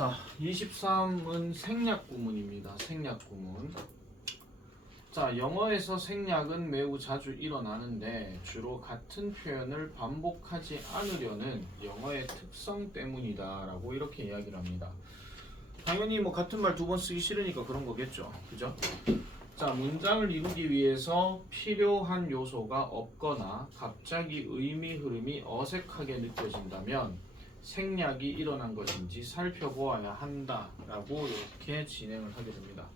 자, 23은 생략 구문입니다. 생략 구문. 자, 영어에서 생략은 매우 자주 일어나는데 주로 같은 표현을 반복하지 않으려는 영어의 특성 때문이다 라고 이렇게 이야기를 합니다. 당연히 뭐 같은 말 두 번 쓰기 싫으니까 그런 거겠죠. 그죠? 자, 문장을 이루기 위해서 필요한 요소가 없거나 갑자기 의미 흐름이 어색하게 느껴진다면 생략이 일어난 것인지 살펴보아야 한다라고 이렇게 진행을 하게 됩니다.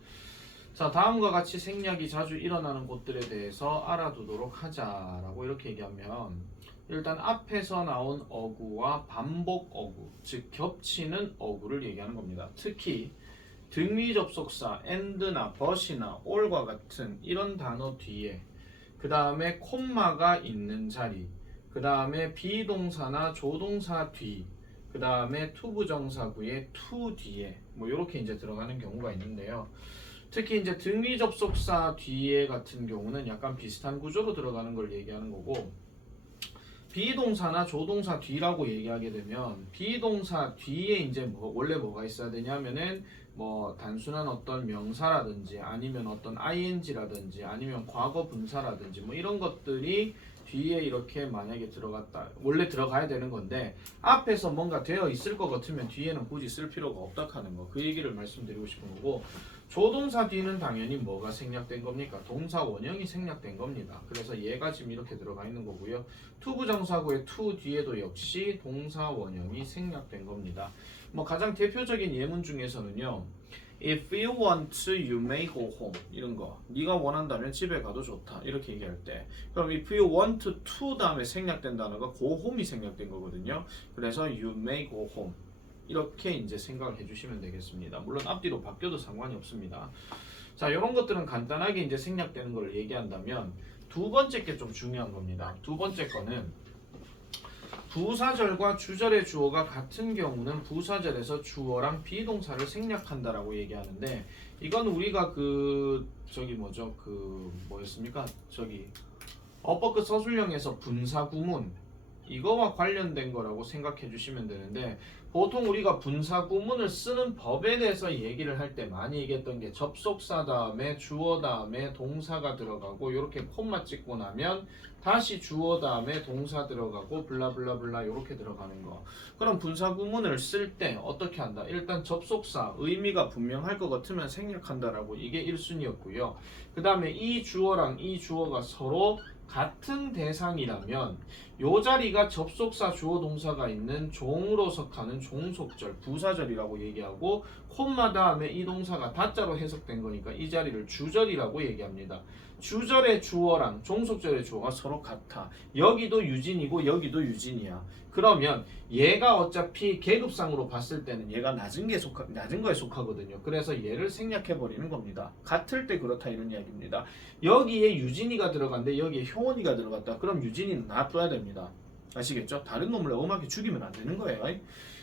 자, 다음과 같이 생략이 자주 일어나는 곳들에 대해서 알아두도록 하자라고 이렇게 얘기하면 일단 앞에서 나온 어구와 반복 어구, 즉 겹치는 어구를 얘기하는 겁니다. 특히 등위 접속사 and나 but이나 all과 같은 이런 단어 뒤에 그 다음에 콤마가 있는 자리, 그 다음에 비동사나 조동사 뒤, 그 다음에 투부정사구의 to 뒤에 뭐 이렇게 이제 들어가는 경우가 있는데요. 특히 이제 등위 접속사 뒤에 같은 경우는 약간 비슷한 구조로 들어가는 걸 얘기하는 거고, 비동사나 조동사 뒤라고 얘기하게 되면 비동사 뒤에 이제 원래 뭐가 있어야 되냐면은 뭐 단순한 어떤 명사라든지 아니면 어떤 ing라든지 아니면 과거 분사라든지 뭐 이런 것들이 뒤에 이렇게 만약에 들어갔다 원래 들어가야 되는 건데 앞에서 뭔가 되어 있을 것 같으면 뒤에는 굳이 쓸 필요가 없다 하는 거, 그 얘기를 말씀드리고 싶은 거고, 조동사 뒤는 당연히 뭐가 생략된 겁니까? 동사 원형이 생략된 겁니다. 그래서 얘가 지금 이렇게 들어가 있는 거고요. 투부정사구의 to 뒤에도 역시 동사 원형이 생략된 겁니다. 뭐 가장 대표적인 예문 중에서는요, If you want to, you may go home. 이런 거. 네가 원한다면 집에 가도 좋다. 이렇게 얘기할 때. 그럼 if you want to 다음에 생략된 단어가 go home이 생략된 거거든요. 그래서 you may go home. 이렇게 이제 생각을 해주시면 되겠습니다. 물론 앞뒤로 바뀌어도 상관이 없습니다. 자, 이런 것들은 간단하게 이제 생략되는 걸 얘기한다면 두 번째 게 좀 중요한 겁니다. 두 번째 거는 부사절과 주절의 주어가 같은 경우는 부사절에서 주어랑 비동사를 생략한다라고 얘기하는데, 이건 우리가 뭐였습니까? 어버크 서술형에서 분사구문 이거와 관련된 거라고 생각해 주시면 되는데, 보통 우리가 분사구문을 쓰는 법에 대해서 얘기를 할 때 많이 얘기했던 게 접속사 다음에 주어 다음에 동사가 들어가고 이렇게 콤마 찍고 나면 다시 주어 다음에 동사 들어가고 블라블라블라 이렇게 들어가는 거. 그럼 분사구문을 쓸 때 어떻게 한다? 일단 접속사 의미가 분명할 것 같으면 생략한다라고, 이게 1순위였고요. 그 다음에 이 주어랑 이 주어가 서로 같은 대상이라면 요 자리가 접속사 주어 동사가 있는 종으로 속하는 종속절 부사절이라고 얘기하고, 콤마 다음에 이 동사가 다자로 해석된 거니까 이 자리를 주절이라고 얘기합니다. 주절의 주어랑 종속절의 주어가 서로 같아. 여기도 유진이고 여기도 유진이야. 그러면 얘가 어차피 계급상으로 봤을 때는 얘가 낮은 거에 속하거든요. 그래서 얘를 생략해 버리는 겁니다. 같을 때 그렇다 이런 이야기입니다. 여기에 유진이가 들어간데 여기에 효원이가 들어갔다. 그럼 유진이는 놔둬야 됩니다. 아시겠죠? 다른 놈을 엄하게 죽이면 안 되는 거예요.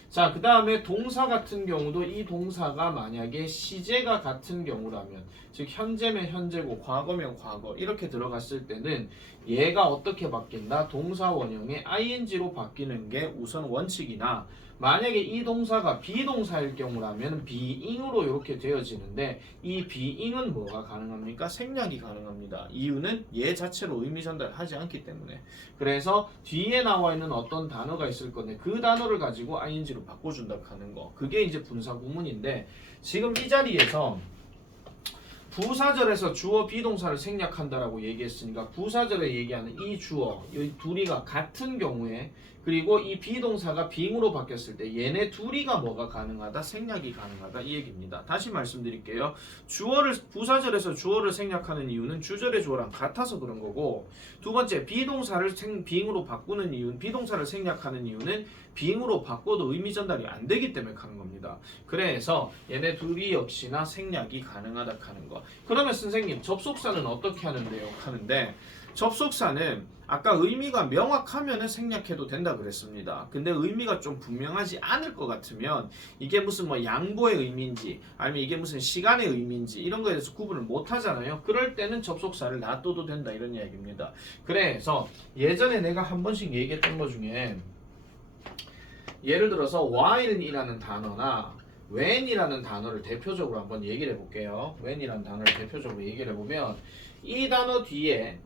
자, 그 다음에 동사 같은 경우도 이 동사가 만약에 시제가 같은 경우라면, 즉 현재면 현재고 과거면 과거 이렇게 들어갔을 때는 얘가 어떻게 바뀐다? 동사 원형의 ing로 바뀌는 게 우선 원칙이나, 만약에 이 동사가 비동사일 경우라면 being으로 이렇게 되어지는데, 이 being은 뭐가 가능합니까? 생략이 가능합니다. 이유는 얘 자체로 의미 전달을 하지 않기 때문에. 그래서 뒤에 나와 있는 어떤 단어가 있을 건데 그 단어를 가지고 ing로 바꿔준다 하는 거, 그게 이제 분사구문인데, 지금 이 자리에서 부사절에서 주어 비동사를 생략한다라고 얘기했으니까 부사절에 얘기하는 이 주어 이 둘이가 같은 경우에, 그리고 이 비동사가 being으로 바뀌었을 때 얘네 둘이가 뭐가 가능하다? 생략이 가능하다 이 얘기입니다. 다시 말씀드릴게요. 부사절에서 주어를 생략하는 이유는 주절의 주어랑 같아서 그런 거고, 두 번째 비동사를 being으로 바꾸는 이유는, 비동사를 생략하는 이유는 being으로 바꿔도 의미 전달이 안 되기 때문에 하는 겁니다. 그래서 얘네 둘이 역시나 생략이 가능하다 하는 거. 그러면 선생님 접속사는 어떻게 하는데요? 하는데, 접속사는 아까 의미가 명확하면 생략해도 된다 그랬습니다. 근데 의미가 좀 분명하지 않을 것 같으면, 이게 무슨 뭐 양보의 의미인지 아니면 이게 무슨 시간의 의미인지 이런 거에 대해서 구분을 못 하잖아요. 그럴 때는 접속사를 놔둬도 된다 이런 이야기입니다. 그래서 예전에 내가 한 번씩 얘기했던 것 중에, 예를 들어서 while이라는 단어나 when이라는 단어를 대표적으로 한번 얘기를 해볼게요. when이라는 단어를 대표적으로 얘기를 해보면 이 단어 뒤에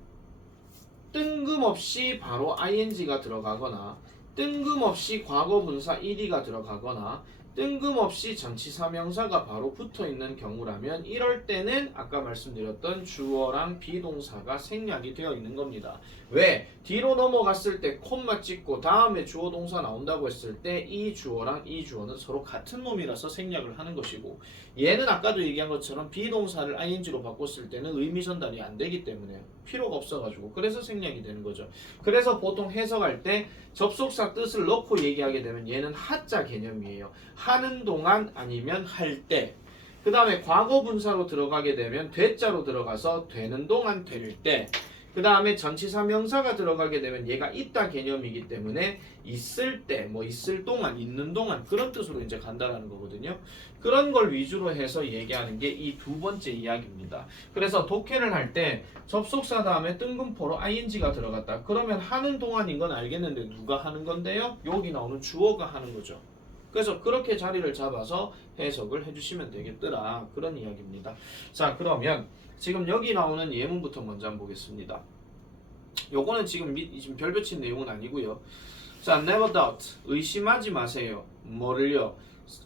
뜬금없이 바로 ing가 들어가거나 뜬금없이 과거분사 ed가 들어가거나 뜬금없이 전치사명사가 바로 붙어있는 경우라면 이럴 때는 아까 말씀드렸던 주어랑 비동사가 생략이 되어 있는 겁니다. 왜? 뒤로 넘어갔을 때 콤마 찍고 다음에 주어 동사 나온다고 했을 때 이 주어랑 이 주어는 서로 같은 놈이라서 생략을 하는 것이고 얘는 아까도 얘기한 것처럼 비동사를 ing로 바꿨을 때는 의미 전달이 안 되기 때문에 필요가 없어가지고 그래서 생략이 되는 거죠. 그래서 보통 해석할 때 접속사 뜻을 넣고 얘기하게 되면 얘는 하자 개념이에요. 하는 동안 아니면 할 때. 그 다음에 과거 분사로 들어가게 되면 되자로 들어가서 되는 동안 될 때. 그 다음에 전치사 명사가 들어가게 되면 얘가 있다 개념이기 때문에 있을 때, 뭐 있을 동안, 있는 동안 그런 뜻으로 이제 간다라는 거거든요. 그런 걸 위주로 해서 얘기하는 게 이 두 번째 이야기입니다. 그래서 독해를 할 때 접속사 다음에 뜬금포로 ing가 들어갔다. 그러면 하는 동안인 건 알겠는데 누가 하는 건데요? 여기 나오는 주어가 하는 거죠. 그래서 그렇게 자리를 잡아서 해석을 해주시면 되겠더라. 그런 이야기입니다. 자, 그러면 지금 여기 나오는 예문부터 먼저 한번 보겠습니다. 요거는 지금 별 붙인 내용은 아니고요. 자, never doubt. 의심하지 마세요. 뭐를요?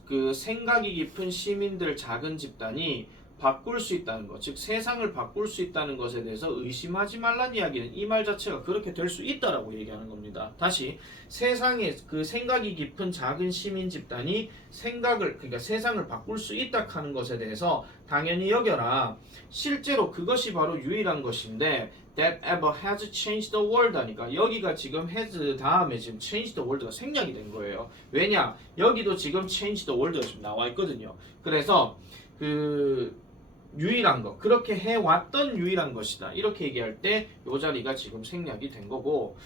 그 생각이 깊은 시민들 작은 집단이 바꿀 수 있다는 것, 즉 세상을 바꿀 수 있다는 것에 대해서 의심하지 말란 이야기는 이 말 자체가 그렇게 될 수 있다라고 얘기하는 겁니다. 다시 세상에 그 생각이 깊은 작은 시민 집단이 그러니까 세상을 바꿀 수 있다 하는 것에 대해서 당연히 여겨라. 실제로 그것이 바로 유일한 것인데 that ever has changed the world 하니까 여기가 지금 has 다음에 지금 change the world가 생략이 된 거예요. 왜냐? 여기도 지금 change the world가 지금 나와 있거든요. 그래서 유일한 것, 그렇게 해왔던 유일한 것이다. 이렇게 얘기할 때 이 자리가 지금 생략이 된 거고.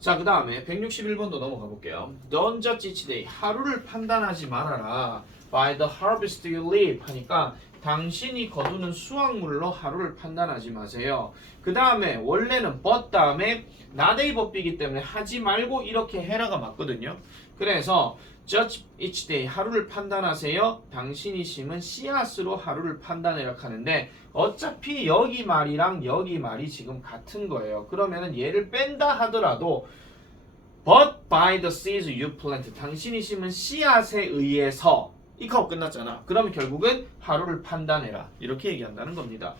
자, 그 다음에 161번도 넘어가 볼게요. Don't judge each day. 하루를 판단하지 말아라. By the harvest you reap 하니까 당신이 거두는 수확물로 하루를 판단하지 마세요. 그 다음에 원래는 but 다음에 나데이 법비이기 때문에 하지 말고 이렇게 해라가 맞거든요. 그래서 judge each day 하루를 판단하세요. 당신이 심은 씨앗으로 하루를 판단해라 하는데 어차피 여기 말이랑 여기 말이 지금 같은 거예요. 그러면은 얘를 뺀다 하더라도 but by the seeds you plant 당신이 심은 씨앗에 의해서 이거 끝났잖아. 그러면 결국은 하루를 판단해라 이렇게 얘기한다는 겁니다.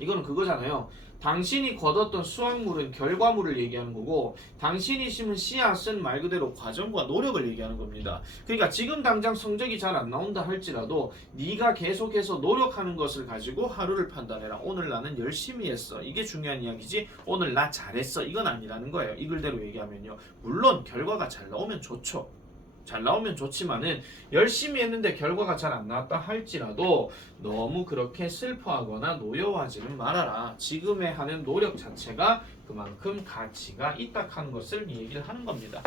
이거는 그거잖아요. 당신이 거뒀던 수확물은 결과물을 얘기하는 거고 당신이 심은 씨앗은 말 그대로 과정과 노력을 얘기하는 겁니다. 그러니까 지금 당장 성적이 잘 안 나온다 할지라도 네가 계속해서 노력하는 것을 가지고 하루를 판단해라. 오늘 나는 열심히 했어. 이게 중요한 이야기지 오늘 나 잘했어. 이건 아니라는 거예요. 이 글대로 얘기하면요. 물론 결과가 잘 나오면 좋죠. 잘 나오면 좋지만은 열심히 했는데 결과가 잘 안 나왔다 할지라도 너무 그렇게 슬퍼하거나 노여워하지는 말아라. 지금의 하는 노력 자체가 그만큼 가치가 있다 하는 것을 얘기를 하는 겁니다.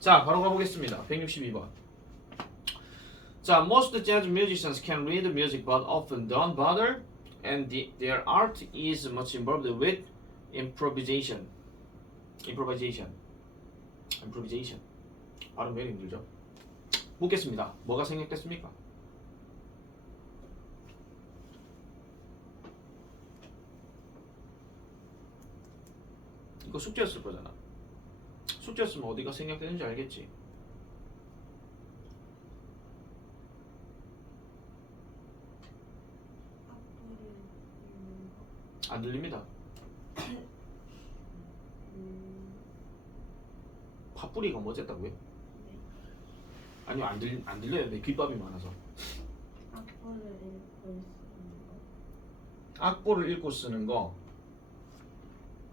자, 바로 가보겠습니다. 162번. 자, most jazz musicians can read music but often don't bother and their art is much involved with improvisation. 발음 왜 힘들죠? 묻겠습니다. 뭐가 생략됐습니까? 이거 숙제였을 거잖아. 숙제였으면 어디가 생략되는지 알겠지? 안 들립니다. 팥뿌리가 뭐였다고요? 아니요, 안 들려요. 내 귓밥이 많아서. 악보를 읽고 쓰는 거.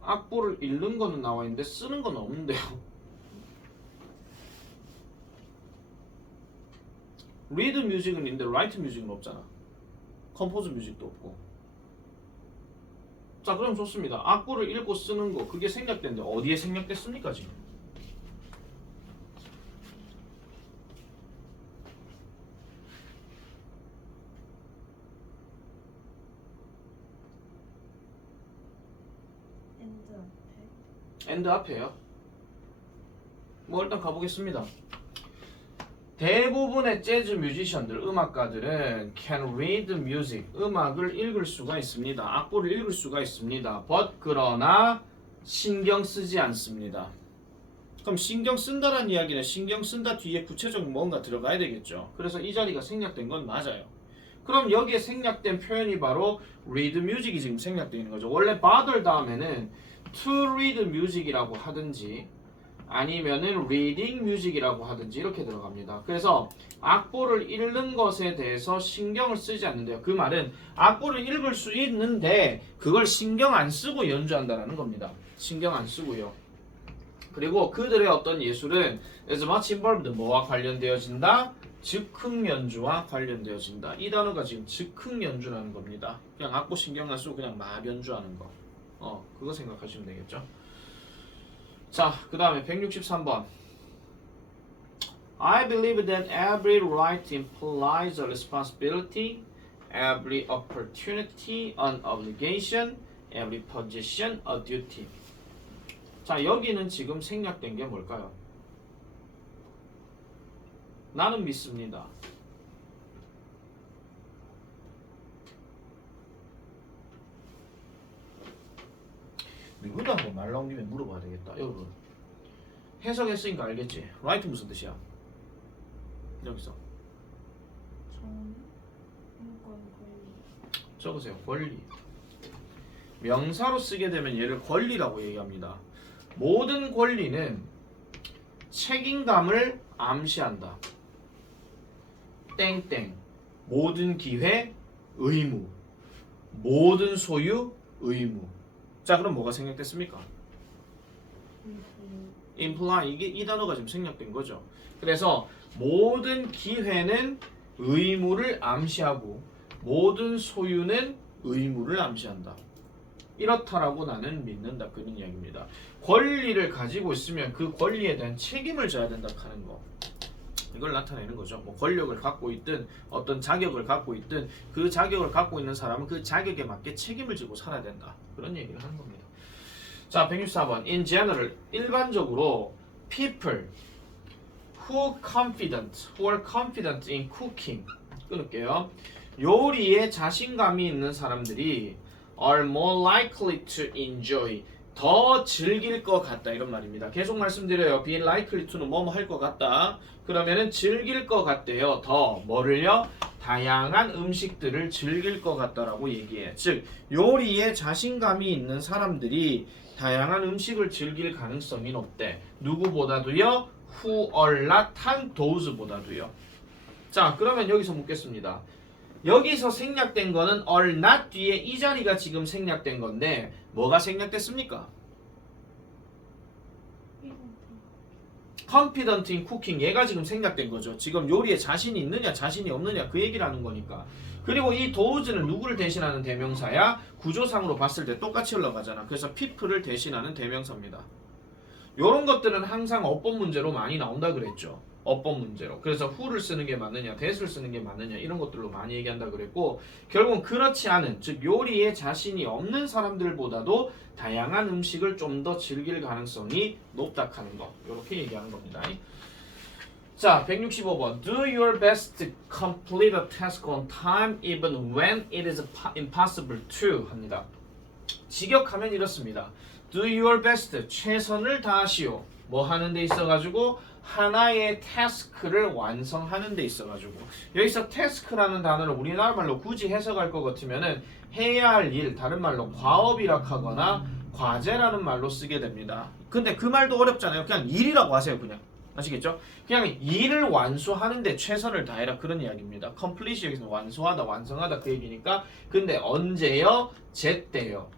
악보를 읽는 거는 나와 있는데 쓰는 건 없는데요. 리드 뮤직은 있는데 라이트 뮤직은 없잖아. 컴포즈 뮤직도 없고. 자, 그럼 좋습니다. 악보를 읽고 쓰는 거 그게 생략됐는데 어디에 생략됐습니까 지금? 엔드 앞에요. 뭐 일단 가보겠습니다. 대부분의 재즈 뮤지션들, 음악가들은 can read music, 음악을 읽을 수가 있습니다. 악보를 읽을 수가 있습니다. but 그러나 신경 쓰지 않습니다. 그럼 신경 쓴다는 이야기는 신경 쓴다 뒤에 구체적인 뭔가 들어가야 되겠죠. 그래서 이 자리가 생략된 건 맞아요. 그럼 여기에 생략된 표현이 바로 read music이 지금 생략되어 있는 거죠. 원래 bother 다음에는 to read music이라고 하든지 아니면은 reading music이라고 하든지 이렇게 들어갑니다. 그래서 악보를 읽는 것에 대해서 신경을 쓰지 않는데요. 그 말은 악보를 읽을 수 있는데 그걸 신경 안 쓰고 연주한다는 겁니다. 신경 안 쓰고요. 그리고 그들의 어떤 예술은 as much involved 뭐와 관련되어진다? 즉흥 연주와 관련되어진다. 이 단어가 지금 즉흥 연주라는 겁니다. 그냥 악보 신경 안 쓰고 그냥 막 연주하는 거. 그거 생각하시면 되겠죠. 자, 그 다음에 163번. I believe that every right implies a responsibility, every opportunity an obligation, every position a duty. 자, 여기는 지금 생략된 게 뭘까요? 나는 믿습니다. 누구도 한번 말 나온 김에 물어봐야 되겠다. 여러분 해석했으니까 알겠지? right 무슨 뜻이야? 여기서 적으세요. 권리. 명사로 쓰게 되면 얘를 권리라고 얘기합니다. 모든 권리는 책임감을 암시한다. 땡땡. 모든 기회 의무. 모든 소유 의무. 자, 그럼 뭐가 생략됐습니까? imply. 이게 이 단어가 지금 생략된 거죠. 그래서 모든 기회는 의무를 암시하고 모든 소유는 의무를 암시한다. 이렇다라고 나는 믿는다. 그런 이야기입니다. 권리를 가지고 있으면 그 권리에 대한 책임을 져야 된다 하는 거. 이걸 나타내는 거죠. 뭐 권력을 갖고 있든 어떤 자격을 갖고 있든 그 자격을 갖고 있는 사람은 그 자격에 맞게 책임을 지고 살아야 된다. 그런 얘기를 하는 겁니다. 자, 164번. In general, 일반적으로 people who are confident in cooking. 끊을게요. 요리에 자신감이 있는 사람들이 are more likely to enjoy. 더 즐길 것 같다 이런 말입니다. 계속 말씀드려요. be likely to는 뭐뭐 할 것 같다. 그러면은 즐길 것 같대요. 더 뭐를요? 다양한 음식들을 즐길 것 같다라고 얘기해. 즉 요리에 자신감이 있는 사람들이 다양한 음식을 즐길 가능성이 높대. 누구보다도요? who are not 한 those보다도요. 자, 그러면 여기서 묻겠습니다. 여기서 생략된 거는 are not 뒤에 이 자리가 지금 생략된 건데 뭐가 생략됐습니까? confident in cooking. 얘가 지금 생략된 거죠. 지금 요리에 자신이 있느냐 자신이 없느냐 그 얘기를 하는 거니까. 그리고 이 does는 누구를 대신하는 대명사야? 구조상으로 봤을 때 똑같이 흘러가잖아. 그래서 people을 대신하는 대명사입니다. 요런 것들은 항상 어법 문제로 많이 나온다 그랬죠. 어법 문제로. 그래서 who를 쓰는 게 맞느냐, that을 쓰는 게 맞느냐 이런 것들로 많이 얘기한다 그랬고 결국은 그렇지 않은, 즉 요리에 자신이 없는 사람들보다도 다양한 음식을 좀 더 즐길 가능성이 높다 하는 거. 이렇게 얘기하는 겁니다. 자, 165번. Do your best to complete a task on time even when it is impossible to 합니다. 직역하면 이렇습니다. Do your best. 최선을 다하시오. 뭐 하는 데 있어가지고 하나의 태스크를 완성하는 데 있어가지고 여기서 태스크라는 단어를 우리나라 말로 굳이 해석할 것 같으면은 해야 할 일, 다른 말로 과업이라 하거나 과제라는 말로 쓰게 됩니다. 근데 그 말도 어렵잖아요. 그냥 일이라고 하세요. 그냥 아시겠죠? 그냥 일을 완수하는 데 최선을 다해라 그런 이야기입니다. complete 여기서 완수하다, 완성하다 그 얘기니까. 근데 언제요? 제때요.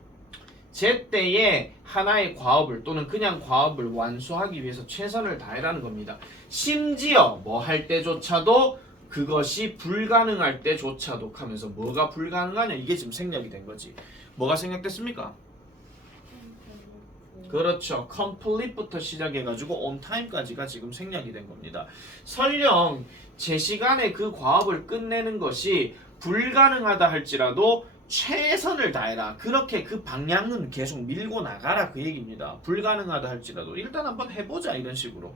제때에 하나의 과업을 또는 그냥 과업을 완수하기 위해서 최선을 다해라는 겁니다. 심지어 뭐 할 때조차도 그것이 불가능할 때조차도 하면서 뭐가 불가능하냐 이게 지금 생략이 된 거지. 뭐가 생략됐습니까? 그렇죠. complete부터 시작해가지고 on time까지가 지금 생략이 된 겁니다. 설령 제 시간에 그 과업을 끝내는 것이 불가능하다 할지라도 최선을 다해라. 그렇게 그 방향은 계속 밀고 나가라 그 얘기입니다. 불가능하다 할지라도 일단 한번 해보자 이런 식으로.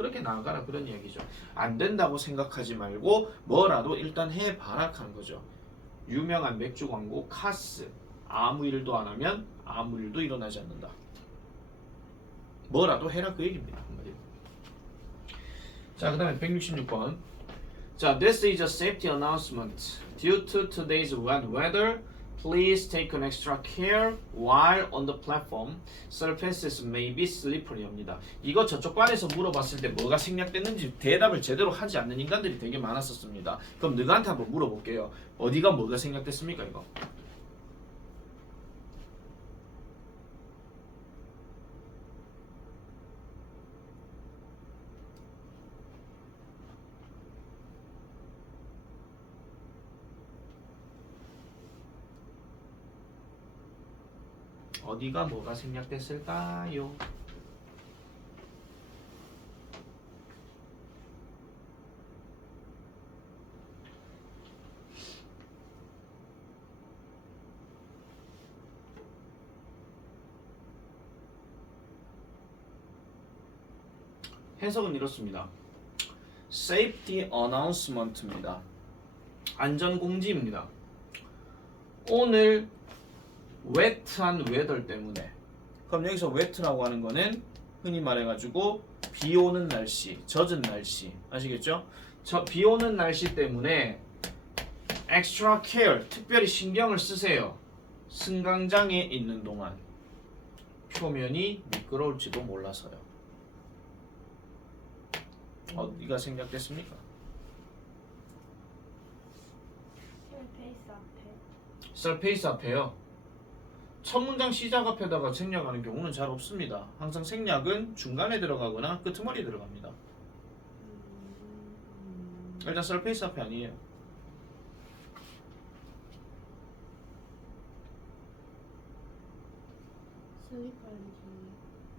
그렇게 나아가라 그런 이야기죠. 안 된다고 생각하지 말고 뭐라도 일단 해봐라 하는 거죠. 유명한 맥주 광고 카스 아무 일도 안 하면 아무 일도 일어나지 않는다. 뭐라도 해라 그 얘기입니다. 한마디로. 자, 그 다음에 166번. 자, this is a safety announcement. Due to today's wet weather, please take an extra care while on the platform. Surfaces may be slippery입니다. 이거 저쪽 반에서 물어봤을 때 뭐가 생략됐는지 대답을 제대로 하지 않는 인간들이 되게 많았었습니다. 그럼 너한테 한번 물어볼게요. 어디가 뭐가 생략됐습니까 이거? 어디가 뭐가 생략됐을까요? 해석은 이렇습니다. Safety announcement입니다. 안전공지입니다. 오늘 웨트한 웨더 때문에. 그럼 여기서 웨트라고 하는 거는 흔히 말해가지고 비 오는 날씨, 젖은 날씨 아시겠죠? 비 오는 날씨 때문에 extra care, 특별히 신경을 쓰세요. 승강장에 있는 동안 표면이 미끄러울지도 몰라서요. 어디가 생략됐습니까? surface 앞에요. 첫 문장 시작 앞에다가 생략하는 경우는 잘 없습니다. 항상 생략은 중간에 들어가거나 끄트머리에 들어갑니다. 일단 surface 앞에 아니에요.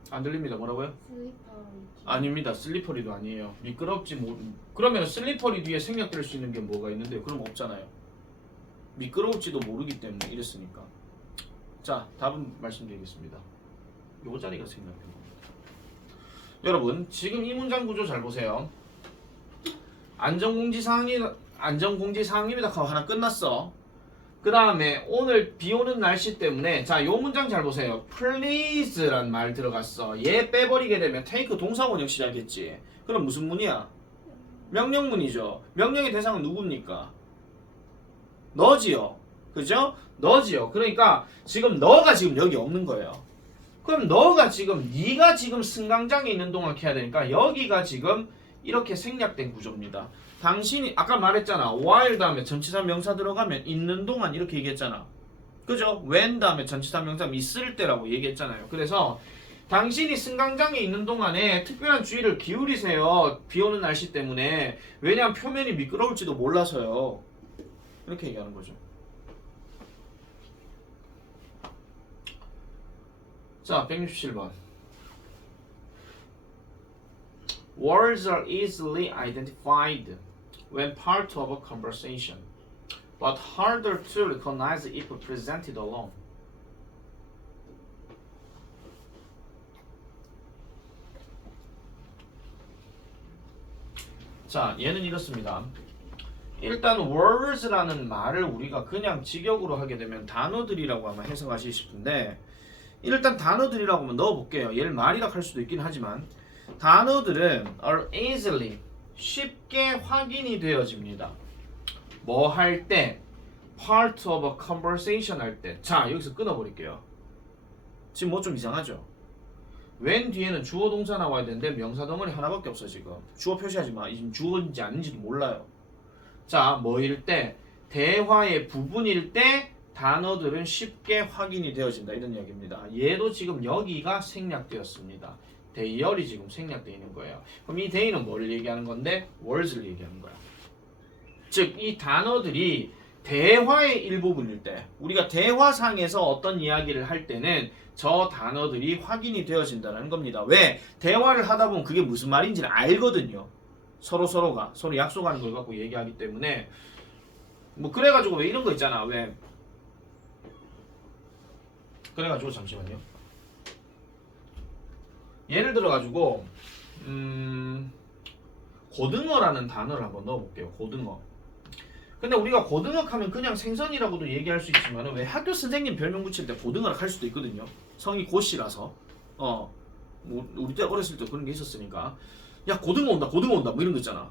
안 들립니다. 뭐라고요? 아닙니다. 슬리퍼리도 아니에요. 미끄럽지 뭐. 그러면 슬리퍼리 뒤에 생략될 수 있는 게 뭐가 있는데요? 그럼 없잖아요. 미끄러울지도 모르기 때문에 이랬으니까. 자, 답은 말씀드리겠습니다. 요 자리가 생략된 겁니다. 여러분, 지금 이 문장 구조 잘 보세요. 안전공지 사항입니다. 하고 하나 끝났어. 그 다음에 오늘 비 오는 날씨 때문에 자, 요 문장 잘 보세요. please란 말 들어갔어. 얘 빼버리게 되면 take 동사원형 시작했지. 그럼 무슨 문이야? 명령문이죠. 명령의 대상은 누굽니까? 너지요. 그죠? 너지요. 그러니까 지금 너가 지금 여기 없는 거예요. 그럼 너가 지금 네가 지금 승강장에 있는 동안 해야 되니까 여기가 지금 이렇게 생략된 구조입니다. 당신이 아까 말했잖아. while 다음에 전치사 명사 들어가면 있는 동안 이렇게 얘기했잖아. 그죠? when 다음에 전치사 명사 있을 때라고 얘기했잖아요. 그래서 당신이 승강장에 있는 동안에 특별한 주의를 기울이세요. 비 오는 날씨 때문에. 왜냐하면 표면이 미끄러울지도 몰라서요. 이렇게 얘기하는 거죠. 자, 167번. Words are easily identified when part of a conversation, but harder to recognize if presented alone. 자, 얘는 이렇습니다. 일단 words라는 말을 우리가 그냥 직역으로 하게 되면 단어들이라고 아마 해석하시고 싶은데 일단 단어들이라고 한번 넣어볼게요. 얘를 말이라 할 수도 있긴 하지만 단어들은 are easily 쉽게 확인이 되어집니다. 뭐 할 때? part of a conversation 할 때. 자, 여기서 끊어버릴게요. 지금 뭐 좀 이상하죠? when 뒤에는 주어 동사 나와야 되는데 명사 덩어리 하나밖에 없어 지금. 주어 표시하지 마. 지금 주어인지 아닌지도 몰라요. 자, 뭐일 때? 대화의 부분일 때 단어들은 쉽게 확인이 되어진다 이런 이야기입니다. 얘도 지금 여기가 생략되었습니다. 대열이 지금 생략되어 있는 거예요. 그럼 이 대의는 뭘 얘기하는 건데? words를 얘기하는 거야. 즉, 이 단어들이 대화의 일부분일 때 우리가 대화상에서 어떤 이야기를 할 때는 저 단어들이 확인이 되어진다는 겁니다. 왜? 대화를 하다 보면 그게 무슨 말인지를 알거든요. 서로가 서로 약속하는 걸 갖고 얘기하기 때문에 뭐 그래가지고 왜 이런 거 있잖아. 왜? 그래가지고 잠시만요. 예를 들어가지고 고등어라는 단어를 한번 넣어볼게요. 고등어. 근데 우리가 고등어 하면 그냥 생선이라고도 얘기할 수 있지만 왜 학교 선생님 별명 붙일 때 고등어라 할 수도 있거든요. 성이 고씨라서. 우리 때 어렸을 때 그런 게 있었으니까. 야, 고등어 온다 뭐 이런 거 있잖아.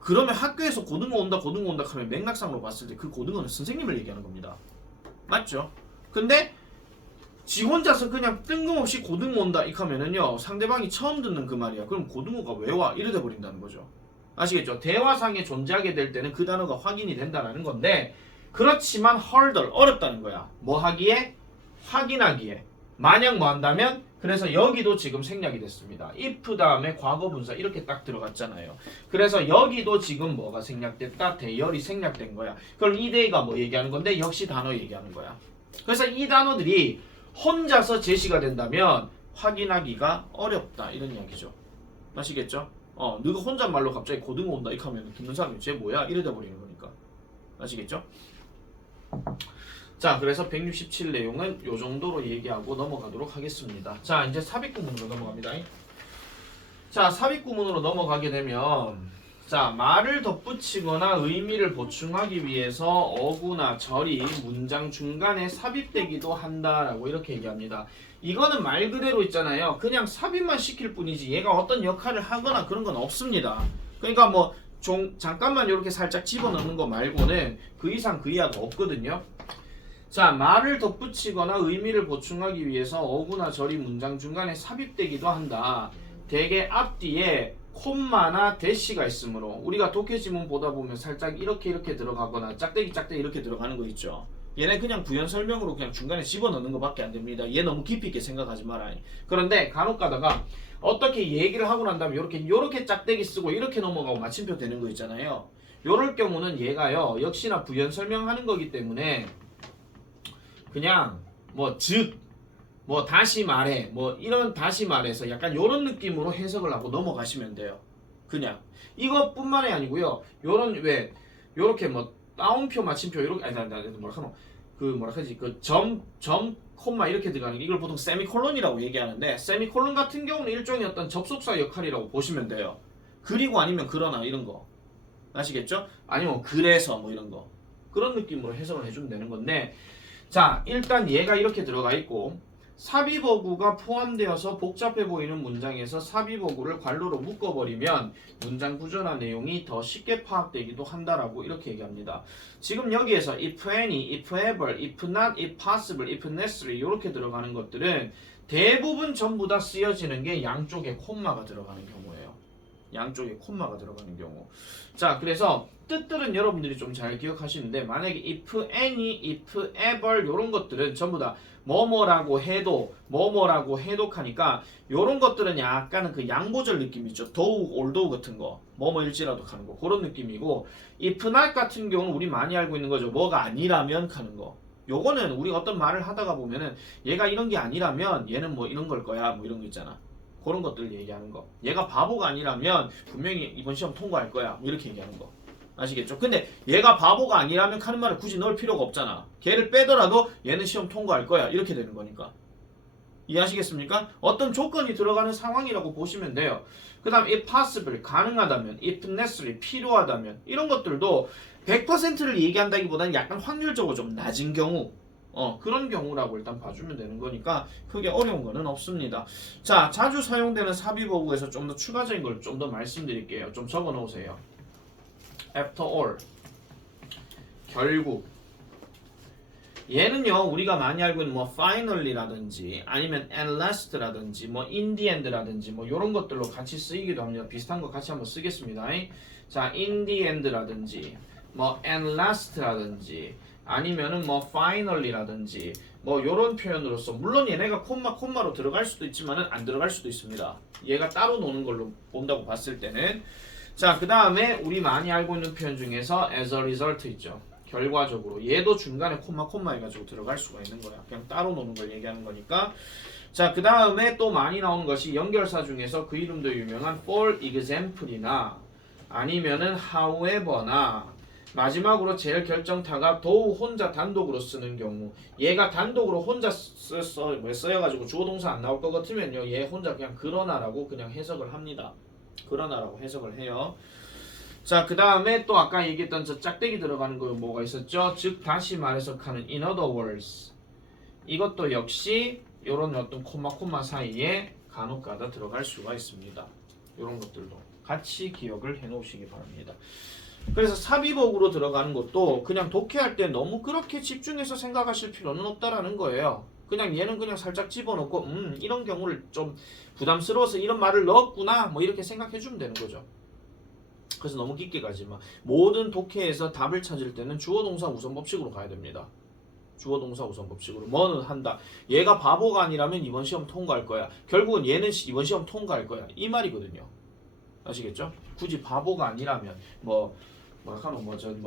그러면 학교에서 고등어 온다 하면 맥락상으로 봤을 때 그 고등어는 선생님을 얘기하는 겁니다. 맞죠? 근데 지 혼자서 그냥 뜬금없이 고등어 온다 이렇게 하면은요, 상대방이 처음 듣는 그 말이야. 그럼 고등어가 왜 와? 이래 돼 버린다는 거죠. 아시겠죠? 대화상에 존재하게 될 때는 그 단어가 확인이 된다는 건데, 그렇지만 hurdle, 어렵다는 거야. 뭐 하기에? 확인하기에. 만약 뭐 한다면? 그래서 여기도 지금 생략이 됐습니다. if 다음에 과거분사 이렇게 딱 들어갔잖아요. 그래서 여기도 지금 뭐가 생략됐다? 대열이 생략된 거야. 그럼 이 데이가 뭐 얘기하는 건데? 역시 단어 얘기하는 거야. 그래서 이 단어들이 혼자서 제시가 된다면 확인하기가 어렵다 이런 이야기죠. 아시겠죠? 너가 혼잣말로 갑자기 고등어 온다 이렇게 하면 듣는 사람이 쟤 뭐야? 이래 돼 버리는 거니까. 아시겠죠? 자, 그래서 167 내용은 요 정도로 얘기하고 넘어가도록 하겠습니다. 자, 이제 삽입구문으로 넘어갑니다. 자, 삽입구문으로 넘어가게 되면, 자, 말을 덧붙이거나 의미를 보충하기 위해서 어구나 절이 문장 중간에 삽입되기도 한다라고 이렇게 얘기합니다. 이거는 말 그대로 있잖아요. 그냥 삽입만 시킬 뿐이지 얘가 어떤 역할을 하거나 그런 건 없습니다. 그러니까 뭐 잠깐만 이렇게 살짝 집어넣는 거 말고는 그 이상 그 이하가 없거든요. 자, 말을 덧붙이거나 의미를 보충하기 위해서 어구나 절이 문장 중간에 삽입되기도 한다. 대개 앞뒤에 콤마나 대시가 있으므로 우리가 독해지문 보다 보면 살짝 이렇게 들어가거나 짝대기 이렇게 들어가는 거 있죠. 얘네 그냥 부연 설명으로 그냥 중간에 집어넣는 것밖에 안 됩니다. 얘 너무 깊이 있게 생각하지 마라. 그런데 간혹 가다가 어떻게 얘기를 하고 난 다음에 요렇게 짝대기 쓰고 이렇게 넘어가고 마침표 되는 거 있잖아요. 요럴 경우는 얘가요 역시나 부연 설명하는 거기 때문에 그냥 뭐 즉 뭐 다시 말해 뭐 이런 다시 말해서 약간 요런 느낌으로 해석을 하고 넘어가시면 돼요. 그냥 이것뿐만이 아니고요. 요런 왜 요렇게 뭐 따옴표 마침표 요렇게 점 콤마 이렇게 들어가는 게 이걸 보통 세미콜론이라고 얘기하는데 세미콜론 같은 경우는 일종의 어떤 접속사 역할이라고 보시면 돼요. 그리고 아니면 그러나 이런 거 아시겠죠? 아니면 그래서 뭐 이런 거 그런 느낌으로 해석을 해주면 되는 건데 자 일단 얘가 이렇게 들어가 있고 삽입어구가 포함되어서 복잡해 보이는 문장에서 삽입어구를 괄호로 묶어버리면 문장 구조나 내용이 더 쉽게 파악되기도 한다라고 이렇게 얘기합니다. 지금 여기에서 if any, if ever, if not, if possible, if necessary 이렇게 들어가는 것들은 대부분 전부 다 쓰여지는 게 양쪽에 콤마가 들어가는 경우예요. 양쪽에 콤마가 들어가는 경우. 자, 그래서 뜻들은 여러분들이 좀 잘 기억하시는데 만약에 if any, if ever 이런 것들은 전부 다 뭐뭐라고 해도 하니까 요런 것들은 약간은 그 양보절 느낌 있죠. 더욱 올더우 같은 거 뭐뭐일지라도 하는 거 그런 느낌이고 if not 같은 경우는 우리 많이 알고 있는 거죠. 뭐가 아니라면 하는 거. 요거는 우리 어떤 말을 하다가 보면은 얘가 이런 게 아니라면 얘는 뭐 이런 걸 거야 뭐 이런 거 있잖아. 그런 것들 얘기하는 거. 얘가 바보가 아니라면 분명히 이번 시험 통과할 거야 뭐 이렇게 얘기하는 거. 아시겠죠? 근데 얘가 바보가 아니라면 하는 말을 굳이 넣을 필요가 없잖아. 걔를 빼더라도 얘는 시험 통과할 거야. 이렇게 되는 거니까. 이해하시겠습니까? 어떤 조건이 들어가는 상황이라고 보시면 돼요. 그 다음 if possible, 가능하다면, if necessary, 필요하다면 이런 것들도 100%를 얘기한다기보다는 약간 확률적으로 좀 낮은 경우 그런 경우라고 일단 봐주면 되는 거니까 크게 어려운 거는 없습니다. 자, 자주 사용되는 삽입어구에서 좀 더 추가적인 걸 좀 더 말씀드릴게요. 좀 적어 놓으세요. After all, 결국 얘는요 우리가 많이 알고 있는 뭐 finally라든지 아니면 at last라든지 뭐 in the end라든지 뭐 이런 것들로 같이 쓰이기도 합니다. 비슷한 거 같이 한번 쓰겠습니다. 자, in the end라든지 뭐 at last라든지 아니면은 뭐 finally라든지 뭐 요런 표현으로서 물론 얘네가 콤마로 들어갈 수도 있지만은 안 들어갈 수도 있습니다. 얘가 따로 노는 걸로 본다고 봤을 때는 자, 그 다음에 우리 많이 알고 있는 표현 중에서 as a result 있죠. 결과적으로 얘도 중간에 콤마 해가지고 들어갈 수가 있는 거야. 그냥 따로 노는 걸 얘기하는 거니까. 자, 그 다음에 또 많이 나오는 것이 연결사 중에서 그 이름도 유명한 for example이나 아니면은 however나 마지막으로 제일 결정타가 도우 혼자 단독으로 쓰는 경우 얘가 단독으로 혼자 써여가지고 주어 동사 안 나올 것 같으면요 얘 혼자 그냥 그러나라고 그냥 해석을 합니다. 그러나라고 해석을 해요. 자, 그 다음에 또 아까 얘기했던 저 짝대기 들어가는 거 뭐가 있었죠? 즉 다시 말해서 하는 in other words 이것도 역시 이런 어떤 콤마 사이에 간혹가다 들어갈 수가 있습니다. 이런 것들도 같이 기억을 해 놓으시기 바랍니다. 그래서 삽입어구로 들어가는 것도 그냥 독해할 때 너무 그렇게 집중해서 생각하실 필요는 없다라는 거예요. 그냥 얘는 그냥 살짝 집어넣고 이런 경우를 좀 부담스러워서 이런 말을 넣었구나 뭐 이렇게 생각해 주면 되는 거죠. 그래서 너무 깊게 가지 마. 모든 독해에서 답을 찾을 때는 주어 동사 우선 법칙으로 가야 됩니다. 주어 동사 우선 법칙으로 뭐는 한다. 얘가 바보가 아니라면 이번 시험 통과할 거야. 결국은 얘는 이번 시험 통과할 거야. 이 말이거든요. 아시겠죠? 굳이 바보가 아니라면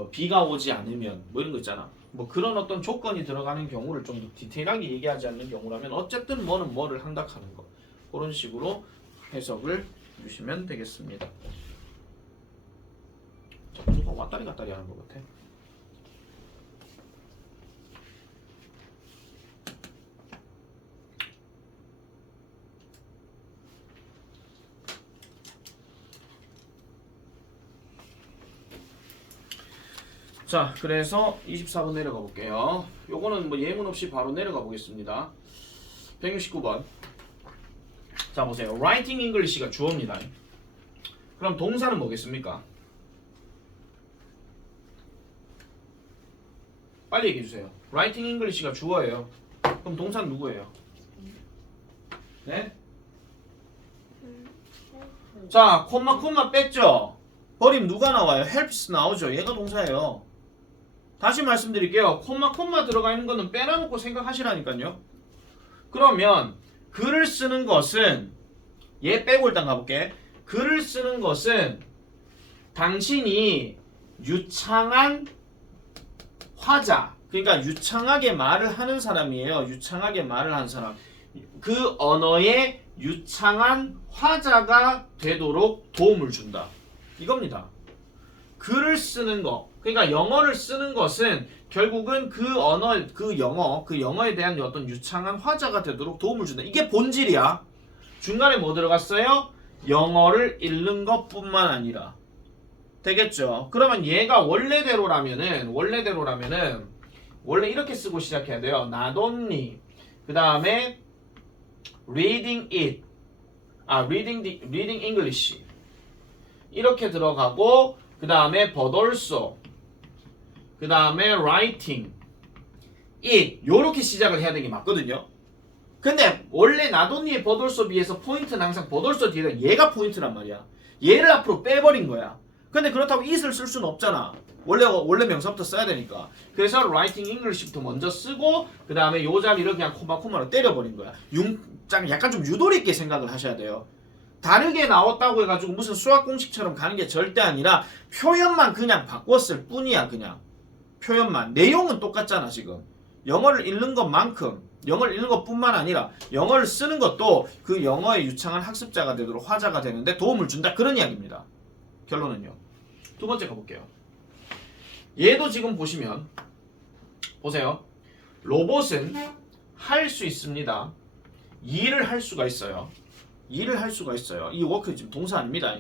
비가 오지 않으면 뭐 이런 거 있잖아. 뭐 그런 어떤 조건이 들어가는 경우를 좀 디테일하게 얘기하지 않는 경우라면 어쨌든 뭐는 뭐를 한다 하는 거. 그런 식으로 해석을 주시면 되겠습니다. 자, 누가 왔다리 갔다리 하는 것 같아. 자, 그래서 24번 내려가 볼게요. 요거는 뭐 예문 없이 바로 내려가 보겠습니다. 169번. 자, 보세요. Writing English가 주어입니다. 그럼 동사는 뭐겠습니까? 빨리 얘기해 주세요. Writing English가 주어예요. 그럼 동사는 누구예요? 네? 자, 콤마 뺐죠? 버림 누가 나와요? helps 나오죠. 얘가 동사예요. 다시 말씀드릴게요. 콤마 들어가 있는 거는 빼놔놓고 생각하시라니까요. 그러면 글을 쓰는 것은 얘 빼고 일단 가볼게. 글을 쓰는 것은 당신이 유창한 화자, 그러니까 유창하게 말을 하는 사람이에요. 유창하게 말을 하는 사람. 그 언어에 유창한 화자가 되도록 도움을 준다. 이겁니다. 글을 쓰는 거, 그러니까 영어를 쓰는 것은 결국은 그 언어, 그 영어에 대한 어떤 유창한 화자가 되도록 도움을 준다. 이게 본질이야. 중간에 뭐 들어갔어요? 영어를 읽는 것뿐만 아니라. 되겠죠? 그러면 얘가 원래대로라면은 원래 이렇게 쓰고 시작해야 돼요. Not only 그 다음에 reading English 이렇게 들어가고 그 다음에 but also 그 다음에 writing it 요렇게 시작을 해야 되는 게 맞거든요. 근데 원래 not only의 but also 비해서 포인트는 항상 but also 뒤에다 얘가 포인트란 말이야. 얘를 앞으로 빼버린 거야. 근데 그렇다고 it을 쓸 수는 없잖아. 원래 명사부터 써야 되니까. 그래서 writing English부터 먼저 쓰고 그 다음에 요 자리를 그냥 콤마로 때려버린 거야. 약간 좀 유도리 있게 생각을 하셔야 돼요. 다르게 나왔다고 해가지고 무슨 수학 공식처럼 가는 게 절대 아니라 표현만 그냥 바꿨을 뿐이야. 그냥 표현만. 내용은 똑같잖아 지금. 영어를 읽는 것만큼 영어를 읽는 것뿐만 아니라 영어를 쓰는 것도 그 영어의 유창한 학습자가 되도록 화자가 되는데 도움을 준다. 그런 이야기입니다. 결론은요. 두 번째 가볼게요. 얘도 지금 보시면 보세요. 로봇은 할 수 있습니다. 일을 할 수가 있어요. 일을 할 수가 있어요. 이 워크 지금 동사 아닙니다.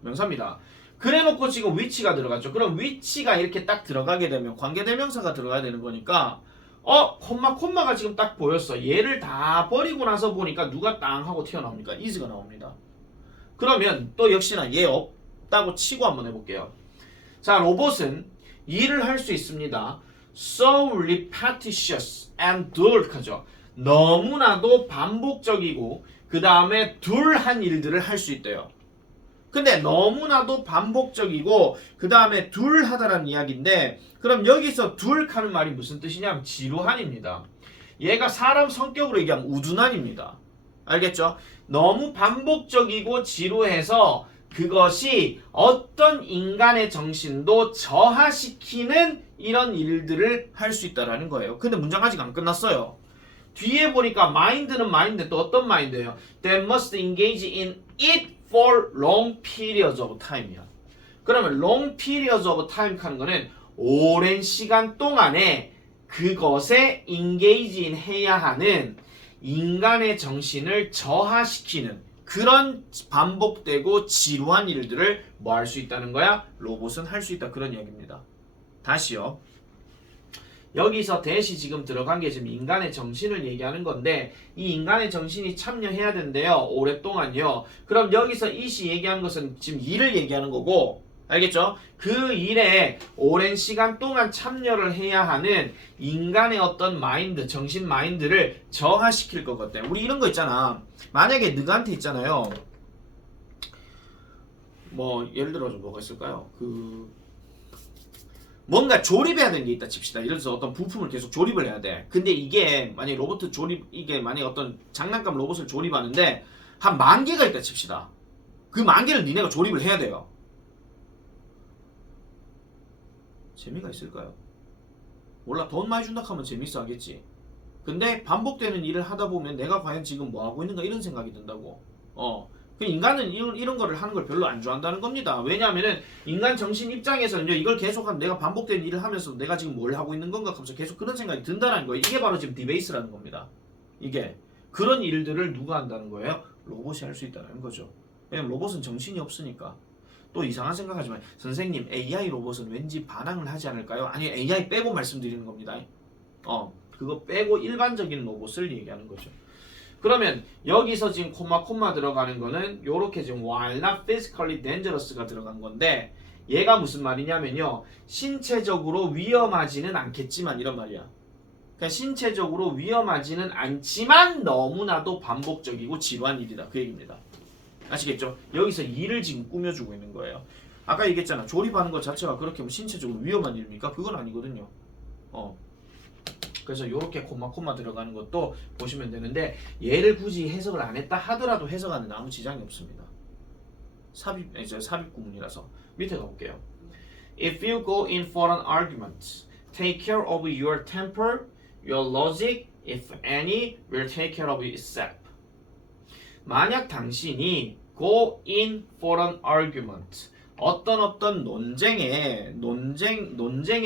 명사입니다. 그래놓고 지금 위치가 들어갔죠. 그럼 위치가 이렇게 딱 들어가게 되면 관계대명사가 들어가야 되는 거니까 콤마가 지금 딱 보였어. 얘를 다 버리고 나서 보니까 누가 땅 하고 튀어나옵니까? is가 나옵니다. 그러면 또 역시나 얘 없다고 치고 한번 해볼게요. 자, 로봇은 일을 할 수 있습니다. So repetitious and dull 하죠. 너무나도 반복적이고 그 다음에 둘한 일들을 할 수 있대요. 근데 너무나도 반복적이고 그 다음에 둘하다라는 이야기인데 그럼 여기서 둘하는 말이 무슨 뜻이냐면 지루한입니다. 얘가 사람 성격으로 얘기하면 우둔한입니다. 알겠죠? 너무 반복적이고 지루해서 그것이 어떤 인간의 정신도 저하시키는 이런 일들을 할 수 있다라는 거예요. 근데 문장 아직 안 끝났어요. 뒤에 보니까 mind는 mind인데 또 어떤 mind예요? They must engage in it for long periods of time이야. 그러면 long periods of time 하는 거는 오랜 시간 동안에 그것에 인게이지 해야 하는 인간의 정신을 저하시키는 그런 반복되고 지루한 일들을 뭐 할 수 있다는 거야? 로봇은 할 수 있다. 그런 이야기입니다. 다시요. 여기서 대시 지금 들어간 게 지금 인간의 정신을 얘기하는 건데 이 인간의 정신이 참여해야 된대요. 오랫동안요. 그럼 여기서 이시 얘기하는 것은 지금 일을 얘기하는 거고 알겠죠? 그 일에 오랜 시간 동안 참여를 해야 하는 인간의 어떤 마인드, 정신 마인드를 저하시킬 거거든. 우리 이런 거 있잖아. 만약에 너한테 있잖아요. 뭐 예를 들어서 뭐가 있을까요? 뭔가 조립해야 되는 게 있다 칩시다. 예를 들어서 어떤 부품을 계속 조립을 해야 돼. 근데 이게 만약에 로봇 조립 이게 만약에 어떤 장난감 로봇을 조립하는데 한 10,000개가 있다 칩시다. 그 10,000개를 니네가 조립을 해야 돼요. 재미가 있을까요? 몰라. 돈 많이 준다 하면 재밌어 하겠지. 근데 반복되는 일을 하다 보면 내가 과연 지금 뭐 하고 있는가 이런 생각이 든다고. 그 인간은 이런 거를 하는 걸 별로 안 좋아한다는 겁니다. 왜냐하면은 인간 정신 입장에서는 이걸 계속하면 내가 반복되는 일을 하면서 내가 지금 뭘 하고 있는 건가 하면서 계속 그런 생각이 든다는 거예요. 이게 바로 지금 디베이스라는 겁니다. 이게 그런 일들을 누가 한다는 거예요? 로봇이 할 수 있다는 거죠. 왜냐면 로봇은 정신이 없으니까. 또 이상한 생각하지만 선생님 AI 로봇은 왠지 반항을 하지 않을까요? 아니 AI 빼고 말씀드리는 겁니다. 그거 빼고 일반적인 로봇을 얘기하는 거죠. 그러면 여기서 지금 콤마 들어가는 거는 요렇게 지금 while not physically dangerous가 들어간 건데 얘가 무슨 말이냐면요. 신체적으로 위험하지는 않겠지만 이런 말이야. 그러니까 신체적으로 위험하지는 않지만 너무나도 반복적이고 지루한 일이다. 그 얘기입니다. 아시겠죠? 여기서 일을 지금 꾸며주고 있는 거예요. 아까 얘기했잖아. 조립하는 것 자체가 그렇게 신체적으로 위험한 일입니까? 그건 아니거든요. 그래서 이렇게 콤마 들어가는 것도 보시면 되는데 얘를 굳이 해석을 안 했다 하더라도 해석하는 아무 지장이 없습니다. 삽입 구문이라서 밑에 가볼게요. If you go in for an argument, take care of your temper, your logic, if any, will take care of itself. 만약 당신이 go in for an argument 어떤 논쟁에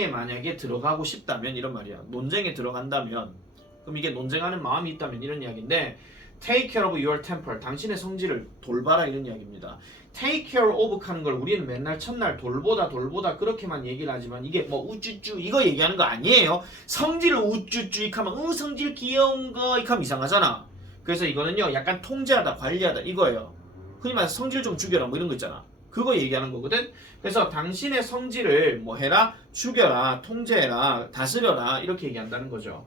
만약에 들어가고 싶다면 이런 말이야. 논쟁에 들어간다면 그럼 이게 논쟁하는 마음이 있다면 이런 이야기인데 take care of your temper 당신의 성질을 돌봐라 이런 이야기입니다. take care of 하는 걸 우리는 맨날 첫날 돌보다 그렇게만 얘기를 하지만 이게 뭐 우쭈쭈 이거 얘기하는 거 아니에요. 성질을 우쭈쭈 하면 성질 귀여운 거 이렇게 하면 이상하잖아. 그래서 이거는요 약간 통제하다 관리하다 이거예요. 흔히 말해서 성질 좀 죽여라 뭐 이런 거 있잖아. 그거 얘기하는 거거든. 그래서 당신의 성질을 뭐 해라 죽여라 통제해라 다스려라 이렇게 얘기한다는 거죠.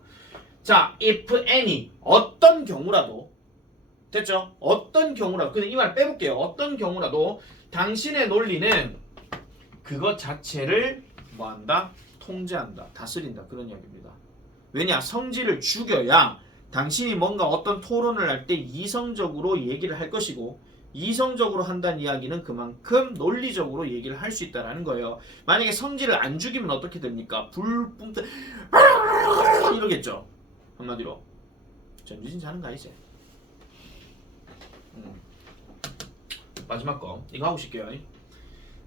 자 if any 어떤 경우라도 됐죠? 어떤 경우라도 근데 이 말 빼볼게요. 어떤 경우라도 당신의 논리는 그것 자체를 뭐한다? 통제한다 다스린다 그런 이야기입니다. 왜냐 성질을 죽여야 당신이 뭔가 어떤 토론을 할 때 이성적으로 얘기를 할 것이고 이성적으로 한다는 이야기는 그만큼 논리적으로 얘기를 할 수 있다는 거예요. 만약에 성질을 안 죽이면 어떻게 됩니까? 불뿜 이러겠죠. 한마디로 전지진 자는가 이제. 마지막 거 이거 하고 싶게요.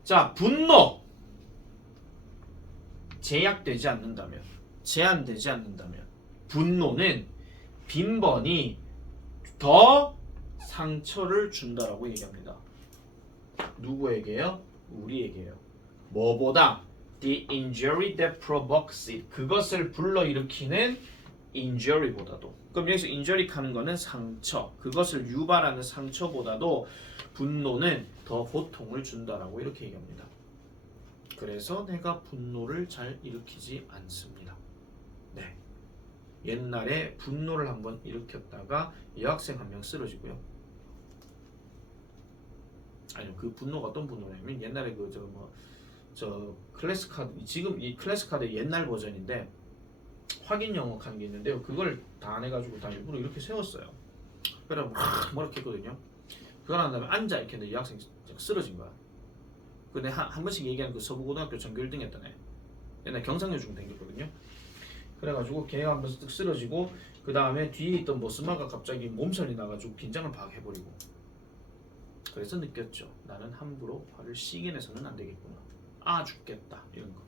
자 분노 제한되지 않는다면 분노는 빈번히 더 상처를 준다라고 얘기합니다. 누구에게요? 우리에게요. 뭐보다? The injury that provokes it. 그것을 불러일으키는 injury보다도. 그럼 여기서 injury 하는 거는 상처. 그것을 유발하는 상처보다도 분노는 더 고통을 준다라고 이렇게 얘기합니다. 그래서 내가 분노를 잘 일으키지 않습니다. 네. 옛날에 분노를 한번 일으켰다가 여학생 한 명 쓰러지고요. 아니요, 그 분노가 어떤 분노냐면 옛날에 클래스 카드 지금 이 클래스 카드 옛날 버전인데 확인 영역 하는 게 있는데요. 그걸 다 안 해가지고 다 일부러 이렇게 세웠어요. 그래 뭐 이렇게 했거든요. 그걸 한 다음에 앉아 이렇게 했는데 여학생이 쓰러진 거야. 근데 한 번씩 얘기하는 그 서부고등학교 전교 1등 했던 애. 옛날 경상여중 댕겼거든요. 그래가지고 걔가 한 번 쓱 쓰러지고 그 다음에 뒤에 있던 머스마가 갑자기 몸살이 나가지고 긴장을 막 해버리고 그래서 느꼈죠. 나는 함부로 화를 시게 내서는 안 되겠구나. 죽겠다 이런 거.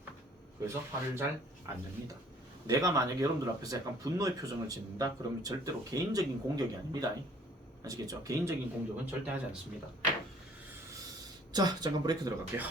그래서 화를 잘 안 냅니다. 내가 만약에 여러분들 앞에서 약간 분노의 표정을 짓는다? 그러면 절대로 개인적인 공격이 아닙니다. 아시겠죠? 개인적인 공격은 절대 하지 않습니다. 자, 잠깐 브레이크 들어갈게요.